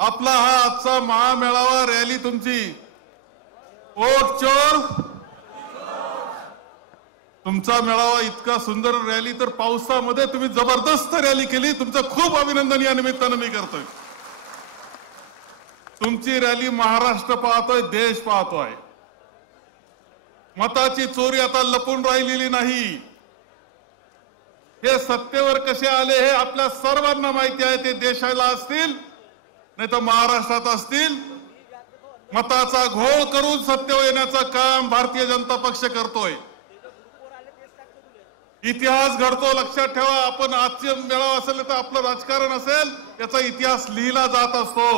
आपला हा आजचा महामेळावा रॅली तुमची वोट चोर तुमचा मेळावा इतका सुंदर रॅली तर पावसामध्ये तुम्ही जबरदस्त रॅली केली। तुमचं खूप अभिनंदन या निमित्तानं मी करतोय। तुमची रॅली महाराष्ट्र पाहतोय, देश पाहतोय। मताची चोरी आता लपून राहिलेली नाही। हे सत्तेवर कसे आले हे आपल्या सर्वांना माहिती आहे। ते देशाला असतील नाही तर महाराष्ट्रात असतील, मताचा घोळ करून सत्तेवर येण्याचं काम भारतीय जनता पक्ष करतोय। इतिहास घडतो, लक्षात ठेवा। आपण आजचे मेळावा असेल तर आपलं राजकारण असेल याचा इतिहास लिहिला जात असतो।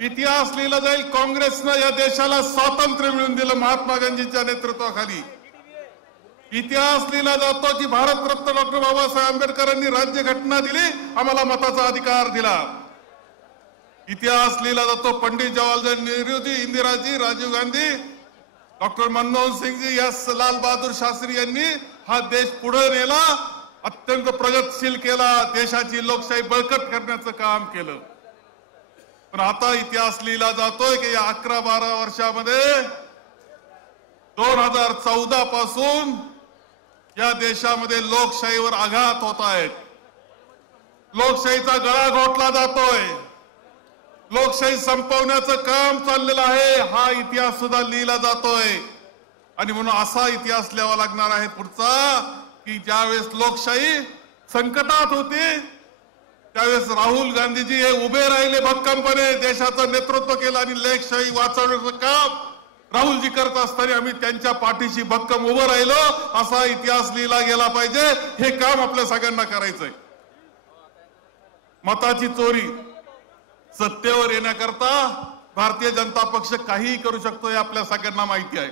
इतिहास लिहिला जाईल। काँग्रेसनं या देशाला स्वातंत्र्य मिळवून दिलं महात्मा गांधींच्या नेतृत्वाखाली। इतिहास लिहिला जातो की भारतरत्न डॉक्टर बाबासाहेब आंबेडकरांनी राज्यघटना दिली, आम्हाला मताचा अधिकार दिला। इतिहास लिहिला जातो पंडित जवाहरलाल नेहरूजी, इंदिराजी, राजीव गांधी, डॉक्टर मनमोहन सिंगजी, लाल बहादूर शास्त्री यांनी हा देश पुढे नेला, अत्यंत प्रगतशील केला, देशाची लोकशाही बळकट करण्याचं काम केलं। पण आता इतिहास लिहिला जातोय की या 11-12 वर्षामध्ये 2014 पासून या देशामध्ये लोकशाहीवर आघात होत आहेत। लोकशाहीचा गळा घोटला जातोय। लोकशाही संपवण्याचं काम चाललेलं आहे। हा इतिहास सुद्धा लिहिला जातोय आणि म्हणून असा इतिहास लिहावा लागणार आहे पुढचा की ज्यावेळेस लोकशाही संकटात होती त्यावेळेस राहुल गांधीजी हे उभे राहिले, भक्कमपणे देशाचं नेतृत्व केलं आणि लोकशाही वाचवण्याचं काम राहुलजी करत असताना आम्ही त्यांच्या पाठीशी भक्कम उभं राहिलो। असा इतिहास लिहिला गेला पाहिजे। हे काम आपल्या सगळ्यांना करायचंय। मताची चोरी सत्तेवर येण्याकरता भारतीय जनता पक्ष काहीही करू शकतो हे आपल्या सगळ्यांना माहिती आहे।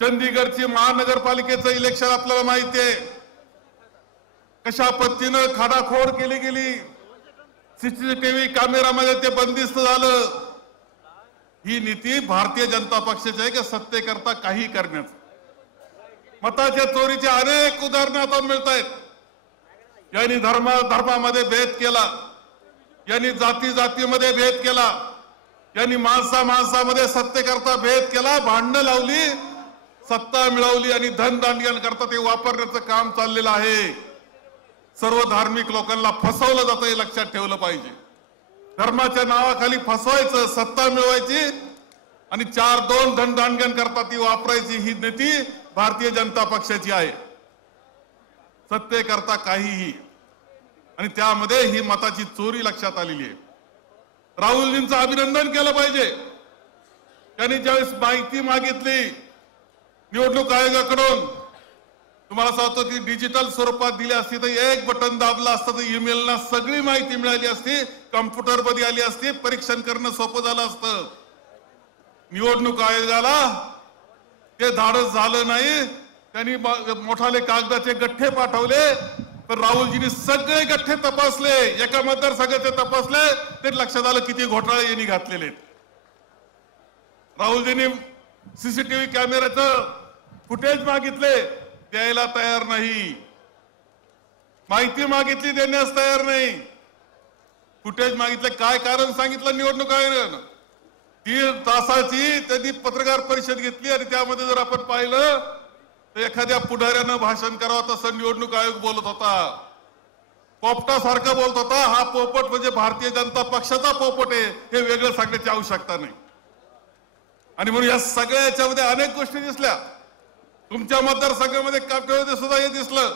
चंदीगडची महानगरपालिकेचं इलेक्शन आपल्याला माहिती आहे, कशा पद्धतीनं खाडाखोड केली गेली, सीसीटीव्ही कॅमेरामध्ये ते बंदिस्त झालं। ही नीती भारतीय जनता पक्षाची आहे की सत्तेकरता काही करण्याचं। मताच्या चोरीचे अनेक उदाहरणं आता मिळत आहेत। यांनी धर्मामध्ये भेद केला, यांनी जातीमध्ये भेद केला, यांनी माणसामध्ये सत्तेकरता भेद केला, भांडणं लावली, सत्ता मिळवली आणि धनदांडग्या करता ते वापरण्याचं काम चाललेलं आहे। सर्व धार्मिक लोकांना फसवलं जातं हे लक्षात ठेवलं पाहिजे। धर्माच्या नावाखाली फसवायचं, सत्ता मिळवायची आणि 4-2 धनदांडग्या करता ती वापरायची, ही नीती भारतीय जनता पक्षाची आहे। सत्तेकरता काहीही आणि त्यामध्ये ही मताची चोरी लक्षात आलेली आहे। राहुलजींचं अभिनंदन केलं पाहिजे। त्यांनी ज्यावेळेस माहिती मागितली निवडणूक आयोगाकडून, तुम्हाला सांगतो की डिजिटल स्वरूपात दिली असती तर एक बटन दाबलं असतं तर ईमेलला सगळी माहिती मिळाली असती, कॉम्प्युटरमध्ये आली असती, परीक्षण करणं सोपं झालं असतं। निवडणूक आयोगाला ते धाडस झालं नाही। त्यांनी मोठाले कागदाचे गठ्ठे पाठवले, पण राहुलजींनी सगळे गठ्ठे तपासले, एका मतदारसंघाचे तपासले, ते लक्षात आलं किती घोटाळे यांनी घातलेले। राहुलजींनी सीसीटीव्ही कॅमेऱ्याचं फुटेज मागितले, द्यायला तयार नाही। माहिती मागितली, देण्यास तयार नाही। फुटेज मागितले, काय कारण सांगितलं निवडणूक आयोगानं? 3 तासाची त्यांनी पत्रकार परिषद घेतली आणि त्यामध्ये जर आपण पाहिलं तर एखाद्या पुढाऱ्यानं भाषण करावं तसं निवडणूक आयोग बोलत होता, पोपटासारखं बोलत होता। हा पोपट म्हणजे भारतीय जनता पक्षाचा पोपट आहे, हे वेगळं सांगण्याची आवश्यकता नाही। आणि म्हणून या सगळ्या याच्यामध्ये अनेक गोष्टी दिसल्या। तुमच्या मतदारसंघामध्ये काटेमध्ये सुद्धा हे दिसलं।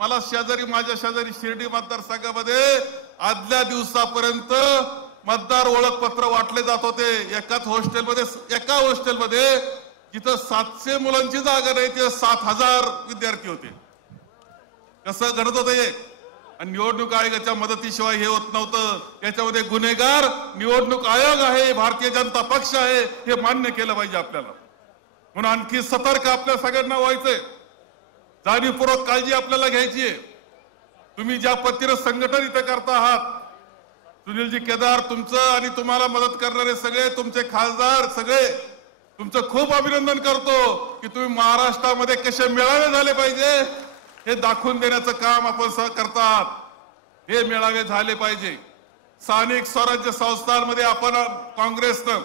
मला माझ्या शेजारी शिर्डी मतदारसंघामध्ये आदल्या दिवसापर्यंत मतदार ओळखपत्र वाटले जात होते। एका हॉस्टेलमध्ये जिथं 700 मुलांची जागा नाही तिथं 7000 विद्यार्थी होते। कसं घडत होतं हे? आणि निवडणूक आयोगाच्या मदतीशिवाय हे होत नव्हतं। याच्यामध्ये गुन्हेगार निवडणूक आयोग आहे, भारतीय जनता पक्ष आहे, हे मान्य केलं पाहिजे आपल्याला। म्हणून आणखी सतर्क आपल्या सगळ्यांना व्हायचंय। जाणीवपूर्वक काळजी आपल्याला घ्यायची आहे। तुम्ही ज्या पद्धतीने संघटन इथे करता आहात, सुनीलजी केदार तुमचं आणि तुम्हाला मदत करणारे सगळे तुमचे खासदार सगळे तुमचं खूप अभिनंदन करतो की तुम्ही महाराष्ट्रामध्ये कसे मेळावे झाले पाहिजे हे दाखवून देण्याचं काम आपण करतात। हे मेळावे झाले पाहिजे। स्थानिक स्वराज्य संस्थांमध्ये आपण काँग्रेसनं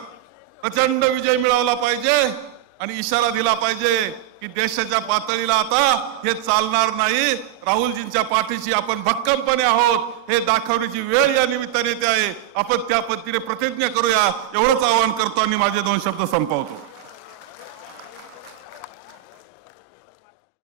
प्रचंड विजय मिळवला पाहिजे आणि इशारा दिला पाहिजे की देशाच्या पातळीला आता हे चालणार नाही, राहुलजींच्या पाठीशी आपण भक्कमपणे आहोत हे दाखवण्याची वेळ या निमित्ताने येते आहे. आपण त्या पद्धतीने प्रतिज्ञा करूया एवढंच आवाहन करतो आणि माझे 2 शब्द संपवतो.